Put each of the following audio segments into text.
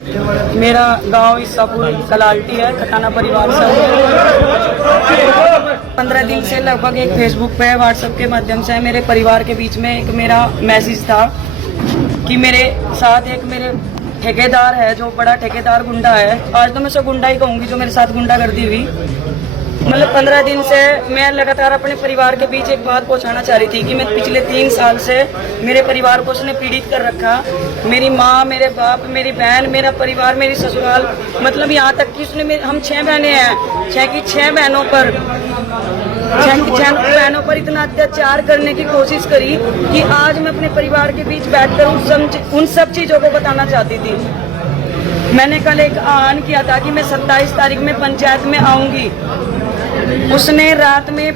मेरा गांव ईसापुर कलाल्टी है, खटाना परिवार से। 15 दिन से लगभग एक फेसबुक पे व्हाट्सएप के माध्यम से मेरे परिवार के बीच में एक मेरा मैसेज था कि मेरे साथ एक मेरे ठेकेदार है, जो बड़ा ठेकेदार गुंडा है। आज तो मैं सब गुंडा ही कहूंगी, जो मेरे साथ गुंडागर्दी हुई। मतलब 15 दिन से मैं लगातार अपने परिवार के बीच एक बात पहुंचाना चाह रही थी कि मैं पिछले 3 साल से मेरे परिवार को उसने पीड़ित कर रखा। मेरी माँ, मेरे बाप, मेरी बहन, मेरा परिवार, मेरी ससुराल, मतलब यहाँ तक कि उसने हम 6 बहनें हैं, 6 की 6 बहनों पर 6 बहनों पर इतना अत्याचार करने की कोशिश करी कि आज मैं अपने परिवार के बीच बैठकर उन सब चीजों को बताना चाहती थी। मैंने कल एक आह्वान किया था कि मैं 27 तारीख में पंचायत में आऊंगी। उसने रात में,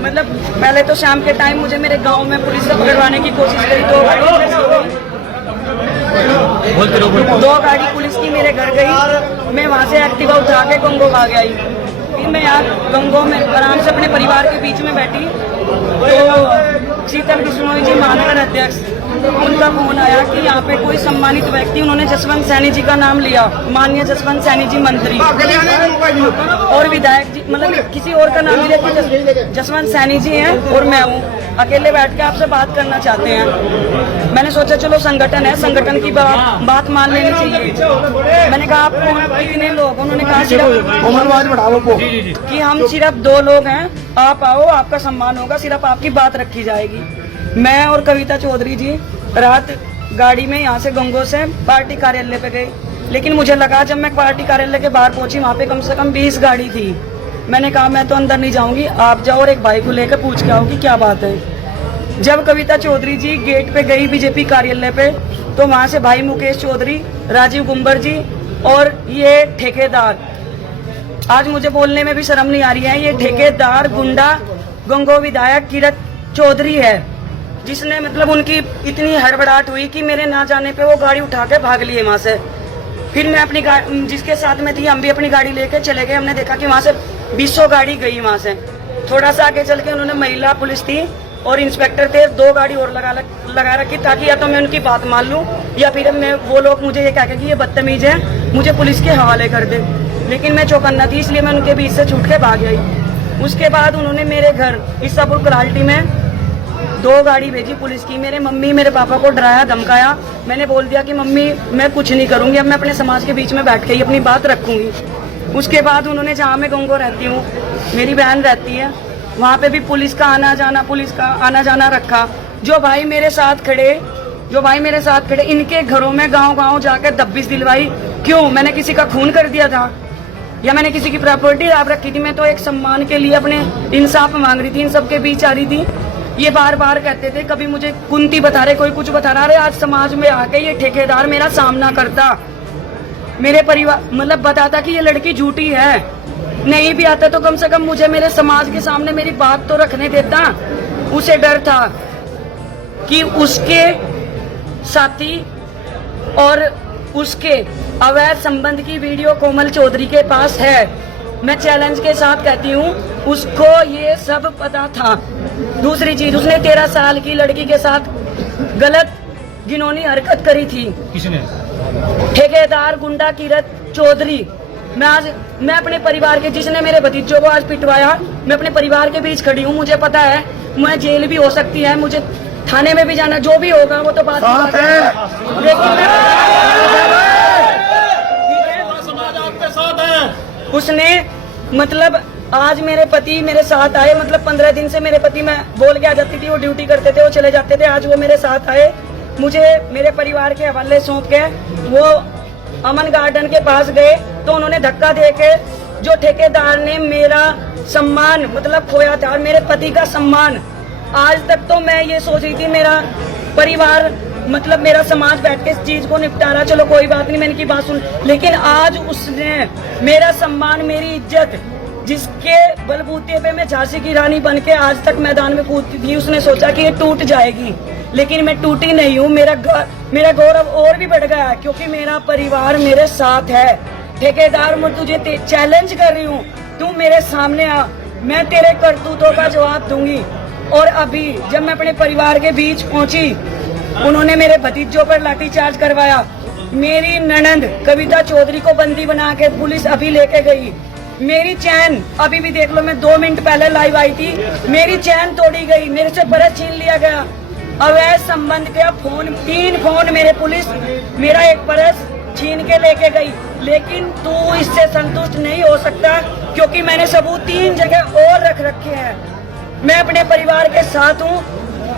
मतलब पहले तो शाम के टाइम मुझे मेरे गांव में पुलिस से पकड़वाने की कोशिश करी। 2 गाड़ी पुलिस की मेरे घर गई। मैं वहां से एक्टिवा उठा के गंगो भाग आई। फिर मैं यहाँ गंगो में आराम से अपने परिवार के बीच में बैठी तो शीतल बिश्नोई जी, मानकर अध्यक्ष, उनका फोन आया कि यहाँ पे कोई सम्मानित व्यक्ति, उन्होंने जसवंत सैनी जी का नाम लिया, माननीय जसवंत सैनी जी मंत्री और विधायक जी, मतलब किसी और का नाम लिया कि जसवंत सैनी जी हैं और मैं हूँ, अकेले बैठ के आपसे बात करना चाहते हैं। मैंने सोचा चलो संगठन है, संगठन की बात मान लेनी चाहिए। मैंने कहा आप कितने लोग? उन्होंने कहा कि हम सिर्फ 2 लोग हैं, आप आओ, आपका सम्मान होगा, सिर्फ आपकी बात रखी जाएगी। मैं और कविता चौधरी जी रात गाड़ी में यहाँ से गंगो से पार्टी कार्यालय पे गए, लेकिन मुझे लगा जब मैं पार्टी कार्यालय के बाहर पहुंची वहाँ पे कम से कम 20 गाड़ी थी। मैंने कहा मैं तो अंदर नहीं जाऊंगी, आप जाओ और एक भाई को लेकर पूछ के आओ कि क्या बात है। जब कविता चौधरी जी गेट पे गई बीजेपी कार्यालय पे, तो वहाँ से भाई मुकेश चौधरी, राजीव गुम्बर जी और ये ठेकेदार, आज मुझे बोलने में भी शर्म नहीं आ रही है, ये ठेकेदार गुंडा गंगो विधायक किरत चौधरी है, जिसने मतलब उनकी इतनी हड़बड़ाहट हुई कि मेरे ना जाने पे वो गाड़ी उठा के भाग लिए वहां से। फिर मैं अपनी गाड़ी, जिसके साथ में थी, हम भी अपनी गाड़ी लेके चले गए। हमने देखा कि वहां से 20 गाड़ी गई वहां से। थोड़ा सा आगे चल के उन्होंने महिला पुलिस थी और इंस्पेक्टर थे, 2 गाड़ी और लगा रखी, ताकि या तो मैं उनकी बात मान लूं या फिर मैं वो लोग मुझे ये कह कि ये बदतमीज है, मुझे पुलिस के हवाले कर दे। लेकिन मैं चौकन्ना थी, इसलिए मैं उनके बीच से छूट के भाग आई। उसके बाद उन्होंने मेरे घर ईसापुर कलाल्टी में 2 गाड़ी भेजी पुलिस की। मेरे मम्मी मेरे पापा को डराया, धमकाया। मैंने बोल दिया कि मम्मी मैं कुछ नहीं करूंगी, अब मैं अपने समाज के बीच में बैठ के ही अपनी बात रखूंगी। उसके बाद उन्होंने, जहाँ मैं गंगो रहती हूँ, मेरी बहन रहती है, वहाँ पे भी पुलिस का आना जाना रखा। जो भाई मेरे साथ खड़े इनके घरों में गाँव जाकर दब्बिश दिलवाई। क्यों? मैंने किसी का खून कर दिया था या मैंने किसी की प्रॉपर्टी राब रखी थी? मैं तो एक सम्मान के लिए अपने इंसाफ मांग रही थी, इन सबके बीच आ रही थी। ये बार बार कहते थे, कभी मुझे कुंती बता रहे, कोई कुछ बता रहा है। आज समाज में आके ये ठेकेदार मेरा सामना करता, मेरे परिवार मतलब बताता कि ये लड़की झूठी है। नहीं भी आता तो कम से कम मुझे मेरे समाज के सामने मेरी बात तो रखने देता। उसे डर था कि उसके साथी और उसके अवैध संबंध की वीडियो कोमल चौधरी के पास है। मैं चैलेंज के साथ कहती हूँ, उसको ये सब पता था। दूसरी चीज, उसने 13 साल की लड़की के साथ गलत घिनौनी हरकत करी थी। किसने? ठेकेदार गुंडा किरत चौधरी। मैं अपने परिवार के, जिसने मेरे भतीजों को आज पिटवाया, मैं अपने परिवार के बीच खड़ी हूँ। मुझे पता है मैं जेल भी हो सकती है, मुझे थाने में भी जाना, जो भी होगा वो तो बात है। उसने मतलब आज मेरे पति मेरे साथ आए, मतलब 15 दिन से मेरे पति, मैं बोल के आ जाती थी, वो ड्यूटी करते थे, वो चले जाते थे। आज वो मेरे साथ आए, मुझे मेरे परिवार के हवाले सौंप के वो अमन गार्डन के पास गए, तो उन्होंने धक्का दे के, जो ठेकेदार ने मेरा सम्मान मतलब खोया था और मेरे पति का सम्मान, आज तक तो मैं ये सोच रही थी मेरा परिवार मतलब मेरा समाज बैठ के इस चीज को निपटा रहा, चलो कोई बात नहीं, मैंने की बात सुन। लेकिन आज उसने मेरा सम्मान, मेरी इज्जत, जिसके बलबूते पे मैं झांसी की रानी बन के आज तक मैदान में कूदती थी, उसने सोचा कि ये टूट जाएगी, लेकिन मैं टूटी नहीं हूँ। मेरा गौरव और भी बढ़ गया क्योंकि मेरा परिवार मेरे साथ है। ठेकेदार, मैं तुझे चैलेंज कर रही हूँ, तू मेरे सामने आ, मैं तेरे करतूतों का जवाब दूंगी। और अभी जब मैं अपने परिवार के बीच पहुंची, उन्होंने मेरे भतीजों पर लाठीचार्ज करवाया। मेरी ननंद कविता चौधरी को बंदी बना के पुलिस अभी लेके गई। मेरी चैन अभी भी देख लो, मैं 2 मिनट पहले लाइव आई थी, मेरी चैन तोड़ी गई, मेरे से पर्स छीन लिया गया। अवैध संबंध के फोन, 3 फोन मेरे पुलिस मेरा एक पर्स छीन के लेके गई। लेकिन तू इससे संतुष्ट नहीं हो सकता क्योंकि मैंने सबूत 3 जगह और रख रखे हैं। मैं अपने परिवार के साथ हूँ,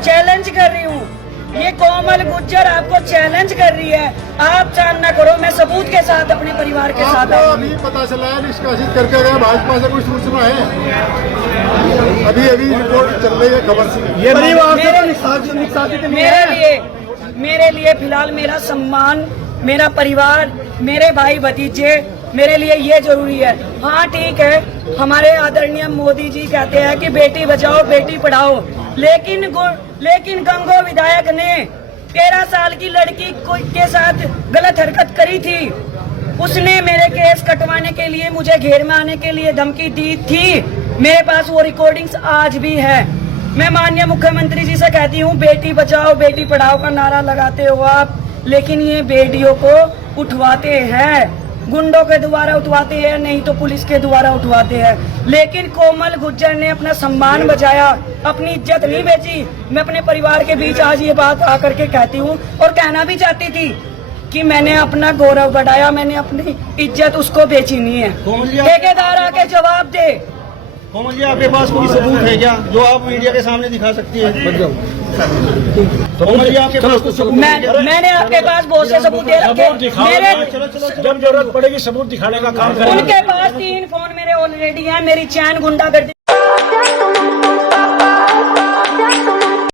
चैलेंज कर रही हूँ। ये कोमल गुज्जर आपको चैलेंज कर रही है, आप सामना करो, मैं सबूत के साथ अपने परिवार के साथ आपको अभी पता चला है निष्कासित करके गए, भाजपा से कोई सूचना है? अभी रिपोर्ट चल रही है खबर से। ये मेरे लिए फिलहाल मेरा सम्मान, मेरा परिवार, मेरे भाई भतीजे, मेरे लिए ये जरूरी है। हाँ ठीक है, हमारे आदरणीय मोदी जी कहते हैं कि बेटी बचाओ बेटी पढ़ाओ, लेकिन गंगो विधायक ने 13 साल की लड़की के साथ गलत हरकत करी थी। उसने मेरे केस कटवाने के लिए, मुझे घेर में आने के लिए धमकी दी थी। मेरे पास वो रिकॉर्डिंग्स आज भी है। मैं माननीय मुख्यमंत्री जी से कहती हूँ, बेटी बचाओ बेटी पढ़ाओ का नारा लगाते हो आप, लेकिन ये बेटियों को उठवाते हैं, गुंडों के द्वारा उठवाते हैं, नहीं तो पुलिस के द्वारा उठवाते हैं। लेकिन कोमल गुज्जर ने अपना सम्मान बचाया, अपनी इज्जत नहीं बेची। मैं अपने परिवार के बीच आज ये बात आकर के कहती हूँ और कहना भी चाहती थी कि मैंने अपना गौरव बढ़ाया, मैंने अपनी इज्जत उसको बेची नहीं है। ठेकेदार आके जवाब दे। कोमल जी, आपके पास कोई सबूत है क्या जो आप मीडिया के सामने दिखा सकती है? कोमल जी, आपके पास कुछ सबूत? मैंने आपके पास बहुत से सबूत दे रखे। मेरे जब जरूरत पड़ेगी सबूत दिखाने का काम करेंगे। उनके पास 3 फोन मेरे ऑलरेडी हैं, मेरी चैन गुंडागर्दी